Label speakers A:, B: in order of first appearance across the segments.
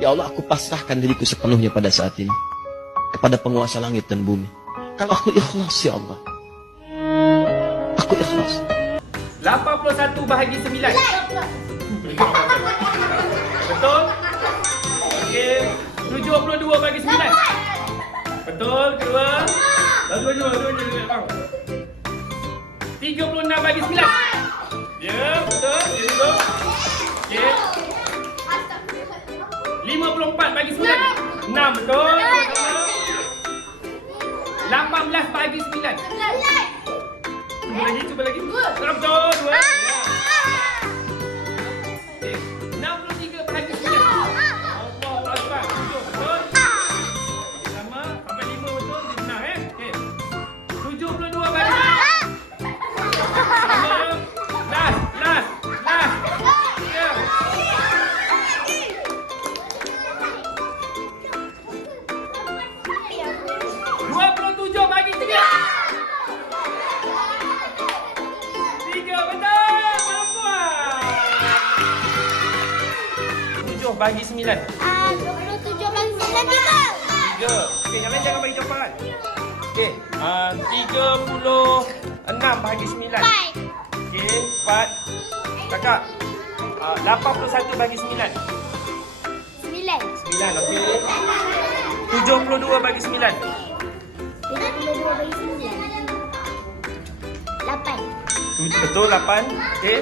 A: Ya Allah, aku pasrahkan diriku sepenuhnya pada saat ini. Kepada penguasa langit dan bumi. Kalau aku ikhlas, ya Allah. Aku ikhlas.
B: 81 bahagi 9. Betul? Okey. 72 bagi 9. Betul, kedua. Lalu dua, dua, bang. 36 bagi 9. Ya, betul. Ya, dulu. Okey. 54 bagi 9. 6, betul. 18 bagi 9. 11. Cuba lagi, cuba lagi. 2. betul, dua. 2. Tujuh bagi sembilan.
C: Ah, 27 bagi 9 tiga.
B: Tiga. Okey, yang lain jangan bagi jawapan. Okey. Uh, tiga puluh enam bagi sembilan.
C: Baik.
B: Okey, empat. Kakak. Uh, lapan puluh satu bagi sembilan.
C: 9.
B: Sembilan, okey. Tujuh puluh dua bagi sembilan.
C: 32 bagi 9. 8.
B: Tujuh, betul, lapan. Okey.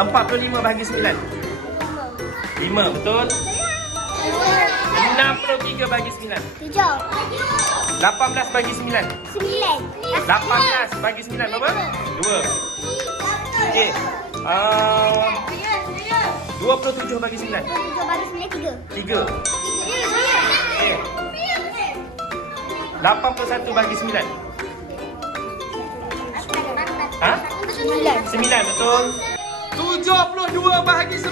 B: Empat puluh lima bagi sembilan. Lima, betul. Enam puluh tiga bagi sembilan.
C: 7.
B: Lapan belas bagi sembilan.
C: 9.
B: Lapan belas bagi sembilan, berapa? Dua. Okey. Uh, dua puluh tujuh bagi sembilan.
C: 27 bagi 9 3.
B: Tiga. Okey. Lapan puluh satu bagi sembilan. Ha?
C: 9.
B: Sembilan, betul. 72 bahagi 9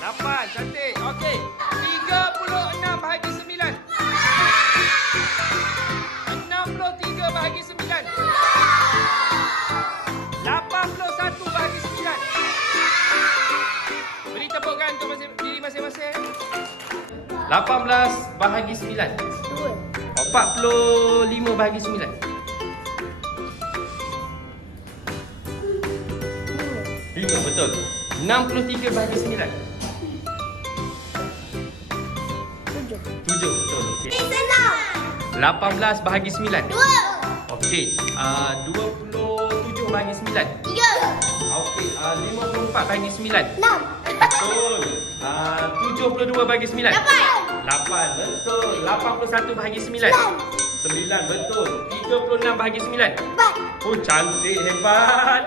B: Lapan, cantik. Okey. 36 bahagi 9 63 bahagi 9 18 bahagi 9 45 bahagi 9 Betul, betul. 63 bahagi 9.
C: 7.
B: 7, betul. Okey. 18 bahagi 9.
C: 2.
B: Okey. Uh, 27 bahagi 9.
C: 3.
B: Okey. Uh, 54 bahagi 9.
C: 6.
B: Betul. Uh, 72 bahagi 9.
C: 8.
B: 8, betul. 81 bahagi 9. 9. 9 betul 36 bahagi 9
C: 4
B: Oh cantik hebat